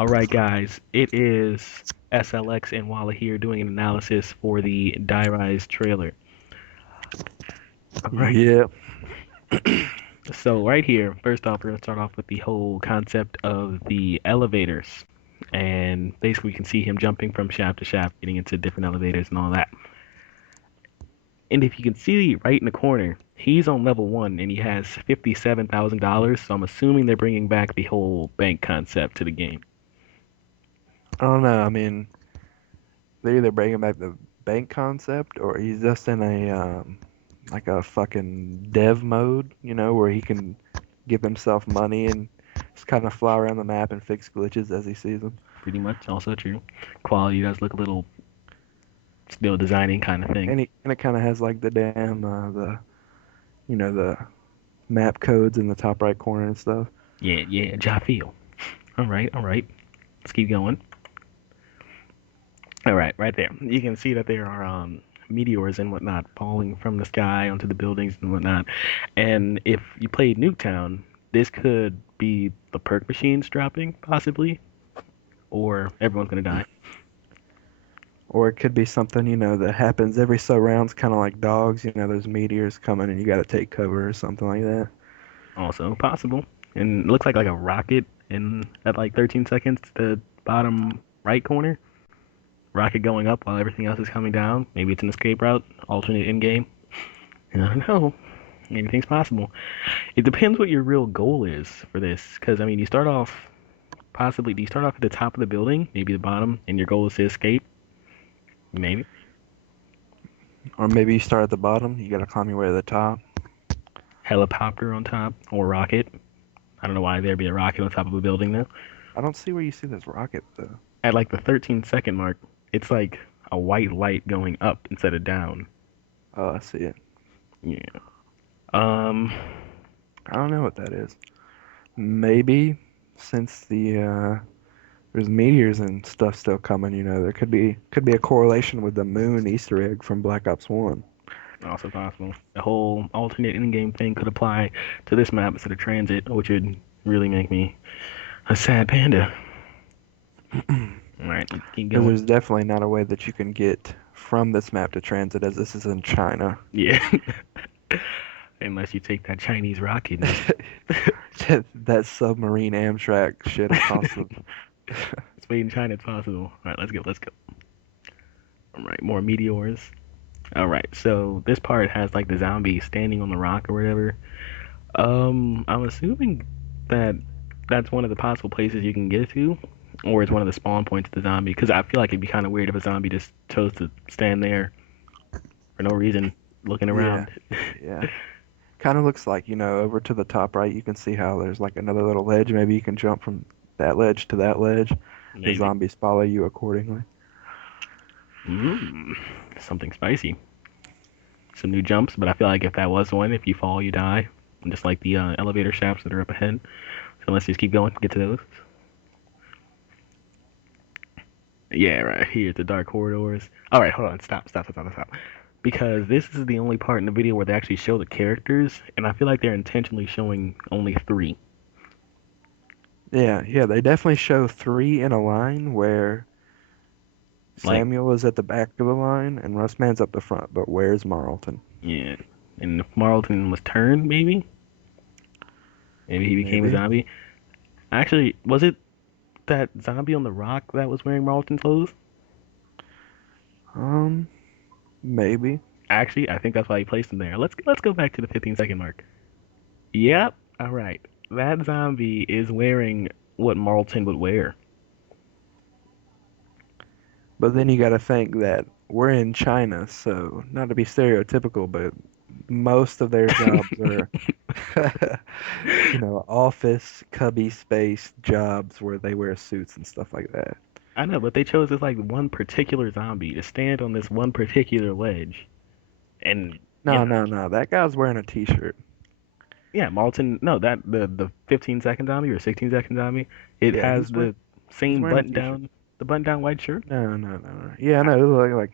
All right, guys, it is SLX and Wala here doing an analysis for the Die Rise trailer. All right, Yeah. so right here, first off, we're gonna start off with the whole concept of the elevators, and basically, you can see him jumping from shaft to shaft, getting into different elevators and all that. And if you can see right in the corner, he's on level one, and he has $57,000. So I'm assuming they're bringing back the whole bank concept to the game. I don't know. I mean, they're either bringing back the bank concept or he's just in a like a fucking dev mode, where he can give himself money and just kind of fly around the map and fix glitches as he sees them. Pretty much, also true. Quality does look a little still designing kind of thing. And it kind of has like the damn the map codes in the top right corner and stuff. Yeah, yeah, Ja feel. All right, all right. Let's keep going. All right, right there. You can see that there are meteors and whatnot falling from the sky onto the buildings and whatnot. And if you played Nuketown, this could be the perk machines dropping, possibly, or everyone's gonna die. Or it could be something, that happens every so rounds, kind of like dogs. There's meteors coming and you got to take cover or something like that. Also possible. And it looks like a rocket in at like 13 seconds to the bottom right corner. Rocket going up while everything else is coming down. Maybe it's an escape route, alternate in game. I don't know. Anything's possible. It depends what your real goal is for this. Because, I mean, you start off, possibly, do you start off at the top of the building, maybe the bottom, and your goal is to escape? Maybe. Or maybe you start at the bottom, you got to climb your way to the top. Helicopter on top, or rocket. I don't know why there'd be a rocket on top of a building, though. I don't see where you see this rocket though. At like the 13-second mark, it's like a white light going up instead of down. Oh, I see it. Yeah. Um, I don't know what that is. Maybe since there's meteors and stuff still coming, there could be a correlation with the moon Easter egg from Black Ops 1. Also possible. The whole alternate in-game thing could apply to this map instead of transit, which would really make me a sad panda. All right, keep Because going. there's definitely not a way that you can get from this map to transit as this is in China. Yeah. Unless you take that Chinese rocket. That submarine Amtrak shit across the. It's made in China, it's possible. All right, let's go, let's go. All right, more meteors. All right, so this part has like the zombie standing on the rock or whatever. I'm assuming that that's one of the possible places you can get to, or it's one of the spawn points of the zombie. Because I feel like it'd be kind of weird if a zombie just chose to stand there for no reason, looking Yeah, around. yeah. Kind of looks like, over to the top right, you can see how there's like another little ledge. Maybe you can jump from that ledge to that ledge. The Maybe. zombies follow you accordingly. Mmm, something spicy. Some new jumps, but I feel like if that was one, if you fall, you die. Just like the elevator shafts that are up ahead. So let's just keep going, get to those. Yeah, right here, the dark corridors. All right, hold on, stop, stop, stop, stop, stop. Because this is the only part in the video where they actually show the characters, and I feel like they're intentionally showing only three. Yeah, yeah, they definitely show three in a line where Like, Samuel is at the back of the line and Russman's up the front, but where's Marlton? yeah. And if Marlton was turned, maybe he became a Maybe. zombie. Actually, was it that zombie on the rock that was wearing Marlton's clothes? Um, maybe. Actually, I think that's why he placed him there. Let's go back to the 15-second mark. Yep. All right. That zombie is wearing what Marlton would wear. But then you got to think that we're in China, so not to be stereotypical, but most of their jobs are, office, cubby space jobs where they wear suits and stuff like that. I know, but they chose this like one particular zombie to stand on this one particular ledge, and you No, know, no, no. That guy's wearing a t-shirt. yeah, Marlton. No, that the 15-second zombie or 16-second zombie. It Yeah, has the he's same wearing a button t-shirt. down, the button down white shirt. No, no, no, no. Yeah, no.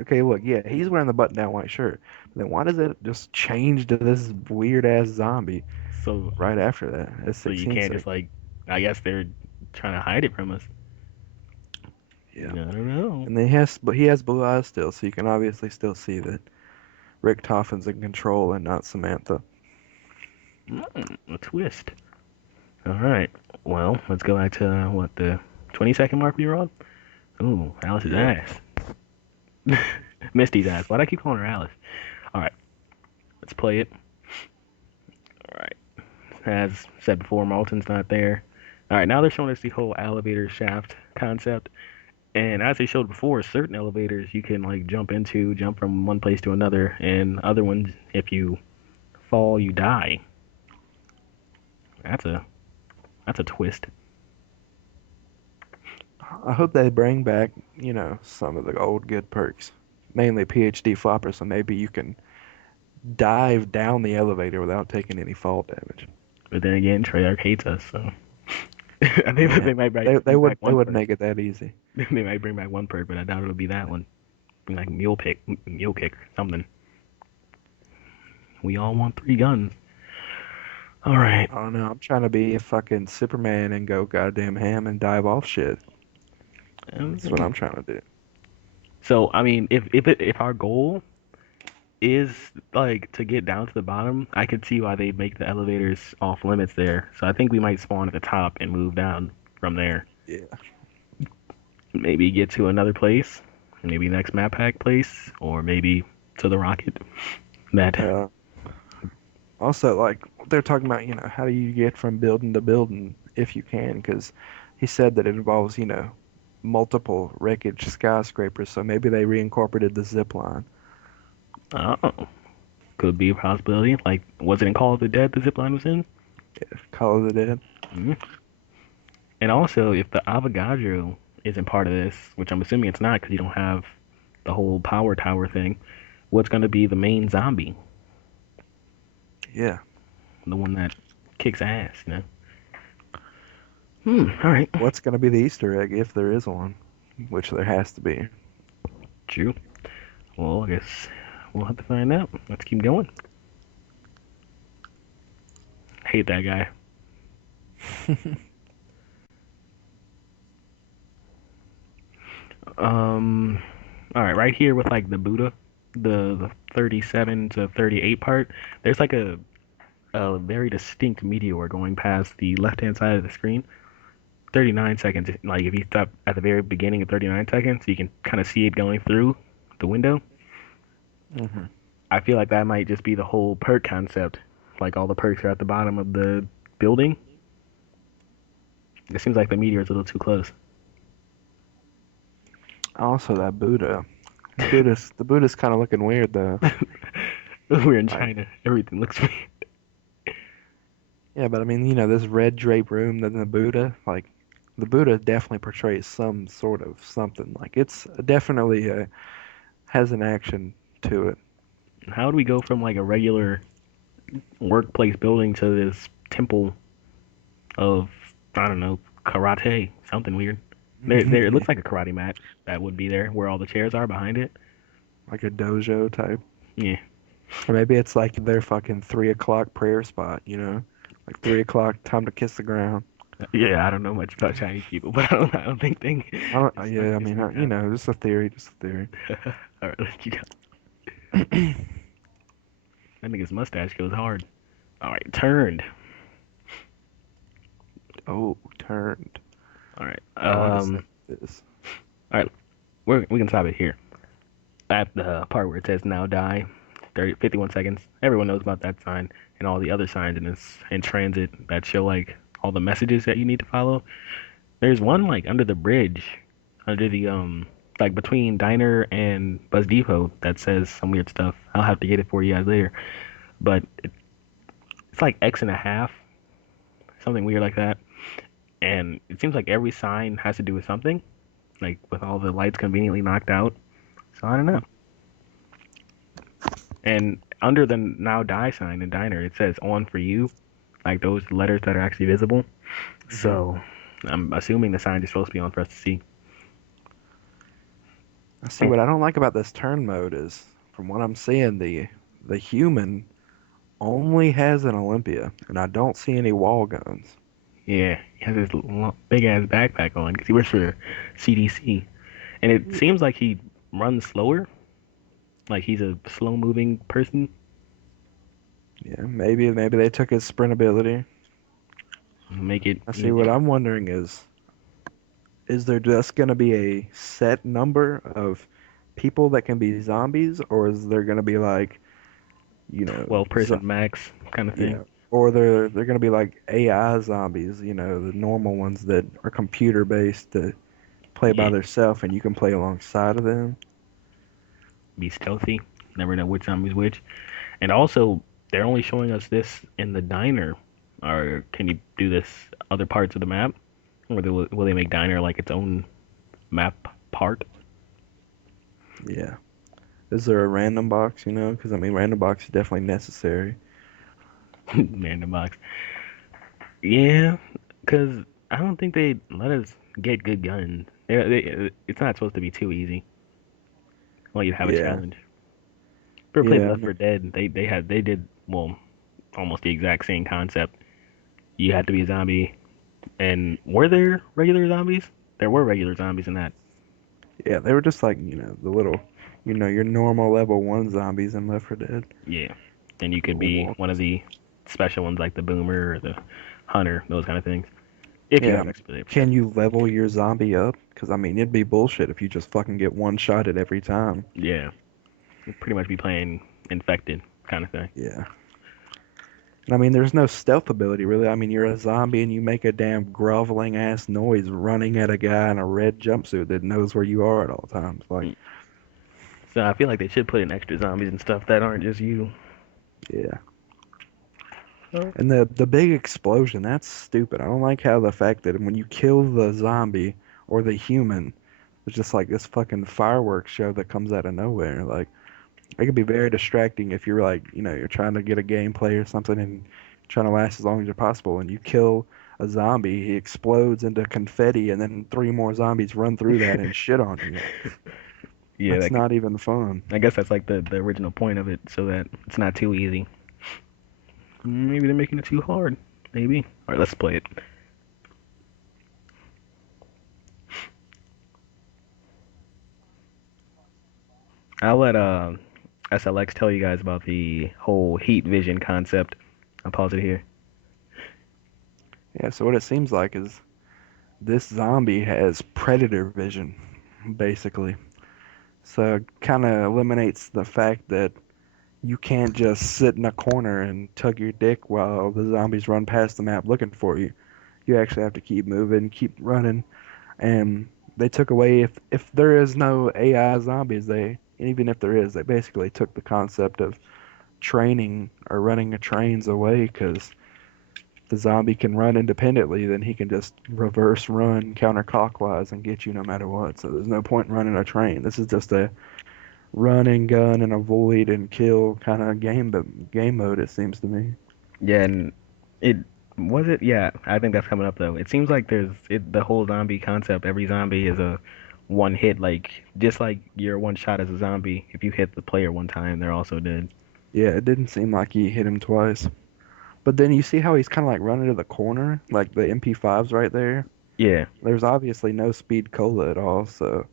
Okay, look, yeah, he's wearing the button-down white shirt. Then why does it just change to this weird-ass zombie So right after that? It's so you 16 can't just seconds. like. I guess they're trying to hide it from us. Yeah. I don't know. And then he has blue eyes still, so you can obviously still see that Rick Toffin's in control and not Samantha. A twist. All right. Well, let's go back to what the 20-second mark we were on. Ooh, Alice's Yep. ass. Misty's ass. Why'd I keep calling her Alice? All right, let's play it. All right. As said before, Malton's not there. All right, now they're showing us the whole elevator shaft concept. And as they showed before, certain elevators you can like jump from one place to another, and other ones, if you fall, you die. That's a that's a twist. I hope they bring back, some of the old good perks. Mainly PhD flopper, so maybe you can dive down the elevator without taking any fall damage. But then again, Treyarch hates us, so I think that Yeah. they might They bring back would they one would perk. make it that easy. They might bring back one perk, but I doubt it'll be that one. Bring like mule kick, or something. We all want 3 guns. All right. I don't know. I'm trying to be a fucking Superman and go goddamn ham and dive off shit. That's what I'm trying to do. So I mean, if our goal is like to get down to the bottom, I could see why they make the elevators off limits there. So I think we might spawn at the top and move down from there. Yeah. Maybe get to another place, maybe next map pack place, or maybe to the rocket. That Uh, Also, like they're talking about, how do you get from building to building if you can? Because he said that it involves, multiple wreckage skyscrapers. So maybe they reincorporated the zip line. oh, could be a possibility. Like, was it in Call of the Dead the zipline was in? Yeah, Call of the Dead. Mm-hmm. And also, if the Avogadro isn't part of this, which I'm assuming it's not because you don't have the whole power tower thing, what's going to be the main zombie? Yeah. The one that kicks ass, you know? All right. What's going to be the Easter egg if there is one, which there has to be. True. Well, I guess we'll have to find out. Let's keep going. Hate that guy. Um, all right, right here with like the Buddha, the 37 to 38 part, there's like a very distinct meteor going past the left hand side of the screen. 39 seconds. Like if you stop at the very beginning of 39 seconds, you can kind of see it going through the window. Hmm. I feel like that might just be the whole perk concept. Like all the perks are at the bottom of the building. It seems like the meteor is a little too close. Also, that Buddha. The Buddha's kind of looking weird though. We're in Like, China. Everything looks weird. yeah, but I mean, this red drape room, then the Buddha, like, the Buddha definitely portrays some sort of something. Like, it's definitely has an action to it. How do we go from like a regular workplace building to this temple of I don't know karate? Something weird. There. It looks like a karate mat that would be there where all the chairs are behind it. Like a dojo type. Yeah. Or maybe it's like their fucking 3 o'clock prayer spot, Like 3 o'clock, time to kiss the ground. Yeah, I don't know much about Chinese people, but I don't think I don't, they start yeah, I kissing mean, the ground. just a theory, just a theory. All right, let's keep That nigga's mustache goes hard. All right, turned. Oh, turned. All right. I want to say this. All right. We can stop it here. At the part where it says now die, 51 seconds. Everyone knows about that sign and all the other signs in transit that show like all the messages that you need to follow. There's one like under the bridge, under the like between Diner and Buzz Depot that says some weird stuff. I'll have to get it for you guys later. But it's like X and a half, something weird like that. And it seems like every sign has to do with something, like with all the lights conveniently knocked out. So I don't know. And under the now die sign in Diner, it says on for you, like those letters that are actually visible. Hmm. So I'm assuming the sign is supposed to be on for us to see. See, what I don't like about this turn mode is, from what I'm seeing, the human only has an Olympia, and I don't see any wall guns. Yeah, he has this big ass backpack on because he works for CDC. And it seems like he runs slower, like he's a slow moving person. Yeah, maybe they took his sprint ability. Make it I see. What easy. I'm wondering is there just gonna be a set number of people that can be zombies, or is there gonna be like, you know, 12-person max kind of thing. yeah, or they're gonna be like AI zombies, the normal ones that are computer based that play by Yeah, themselves and you can play alongside of them. be stealthy. Never know which zombie's which. And also, they're only showing us this in the diner. Or can you do this other parts of the map? Or will they make diner like its own map part? Yeah. Is there a random box, Because I mean, random box is definitely necessary. Man, the box. Yeah, because I don't think they let us get good guns. It's not supposed to be too easy. Well, you'd have a Yeah. challenge. If you ever played Yeah. Left 4 Dead, they did well almost the exact same concept. You had to be a zombie, and were there regular zombies? There were regular zombies in that. Yeah, they were just like, the little, your normal level 1 zombies in Left 4 Dead. Yeah, and you The could little be one of walkers. the special ones like the boomer or the hunter, those kind of things. If you Yeah. got expedited. Can you level your zombie up? Because, I mean, it'd be bullshit if you just fucking get one shot at every time. Yeah, you'd pretty much be playing infected kind of thing. Yeah. And I mean, there's no stealth ability, really. I mean, you're a zombie and you make a damn groveling ass noise running at a guy in a red jumpsuit that knows where you are at all times. Like, Mm. So I feel like they should put in extra zombies and stuff that aren't just you. yeah. Oh. And the big explosion, that's stupid. I don't like how the fact that when you kill the zombie or the human, it's just like this fucking fireworks show that comes out of nowhere. Like, it can be very distracting if you're like, you're trying to get a gameplay or something and trying to last as long as possible, and you kill a zombie, he explodes into confetti, and then three more zombies run through that and shit on you. Like, Yeah, that's not even fun. I guess that's like the original point of it, so that it's not too easy. Maybe they're making it too hard. Maybe. All right, let's play it. I'll let SLX tell you guys about the whole heat vision concept. I'll pause it here. Yeah, so what it seems like is this zombie has predator vision, basically. So it kind of eliminates the fact that you can't just sit in a corner and tug your dick while the zombies run past the map looking for you. You actually have to keep moving, keep running, and they took away if there is no AI zombies, they even if there is, they basically took the concept of training or running a trains away because the zombie can run independently, then he can just reverse run counterclockwise and get you no matter what. So there's no point in running a train. This is just a run and gun and avoid and kill kind of game mode. It seems to me. Yeah, and it was it. Yeah, I think that's coming up though. It seems like the whole zombie concept. Every zombie is a one hit, like just like you're one shot as a zombie. If you hit the player one time, they're also dead. Yeah, it didn't seem like he hit him twice. But then you see how he's kind of like running to the corner, like the MP5's right there. Yeah, There's obviously no speed cola at all, so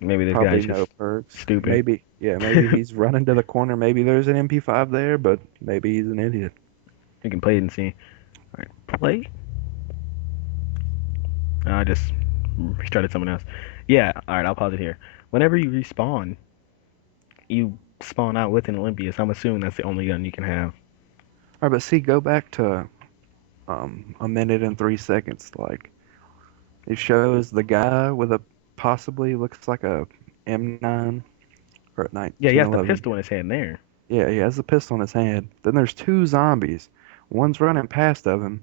maybe this probably guy's no just perks. stupid. Maybe, yeah, maybe he's running to the corner. Maybe there's an MP5 there, but maybe he's an idiot. You can play it and see. All right, play. I just restarted someone else. Yeah, all right, I'll pause it here. Whenever you respawn, you spawn out with an Olympius. I'm assuming that's the only gun you can have. All right, but see, go back to a minute and 3 seconds. Like it shows the guy with a possibly looks like a M9 or a Yeah, he has the 1911. pistol in his hand there. Yeah, he has a pistol in his hand. Then there's two zombies. One's running past of him.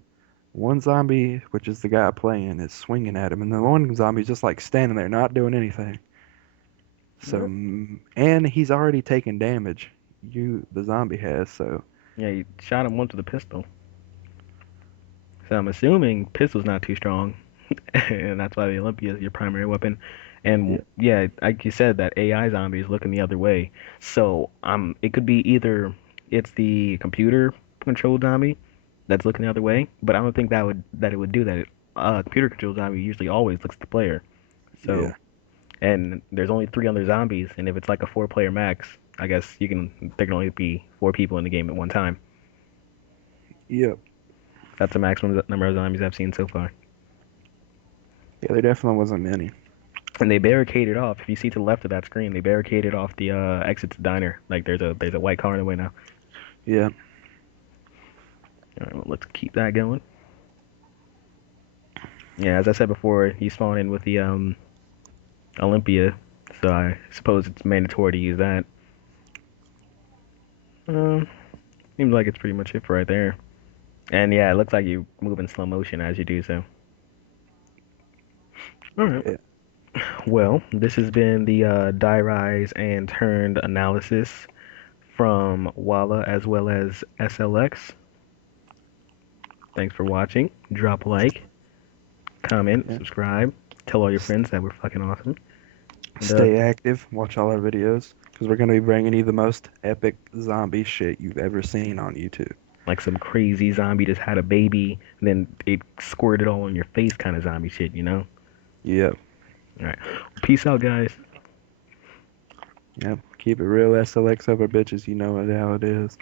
One zombie, which is the guy playing, is swinging at him, and the one zombie's just like standing there, not doing anything. So, What? and he's already taken damage. The zombie has. So, Yeah, you shot him once with a pistol. So I'm assuming pistol's not too strong, and that's why the Olympia is your primary weapon. yeah, And yeah, like you said, that AI zombie is looking the other way. So it could be either it's the computer controlled zombie that's looking the other way, but I don't think that it would do that. Computer controlled zombie usually always looks at the player. So yeah. and there's only three other zombies. And if it's like a four-player max, I guess there can only be four people in the game at one time. Yep. That's the maximum number of zombies I've seen so far. Yeah, there definitely wasn't many. And they barricaded off. If you see to the left of that screen, they barricaded off the exit to the diner. Like there's a white car in the way now. Yeah. All right, well, let's keep that going. Yeah, as I said before, you spawn in with the Olympia, so I suppose it's mandatory to use that. Um, Seems like it's pretty much it for right there. And yeah, it looks like you move in slow motion as you do so. All right. Yeah. Well, this has been the die rise and turned analysis from Wala as well as SLX. Thanks for watching. Drop a like, comment, Yeah. subscribe, tell all your S- friends that we're fucking awesome. And Stay active. Watch all our videos because we're gonna be bringing you the most epic zombie shit you've ever seen on YouTube. like some crazy zombie just had a baby, and then it squirted all in your face kind of zombie shit, you know? Yep. All right. Peace out, guys. Yep. Keep it real, SLX over bitches. You know how it is.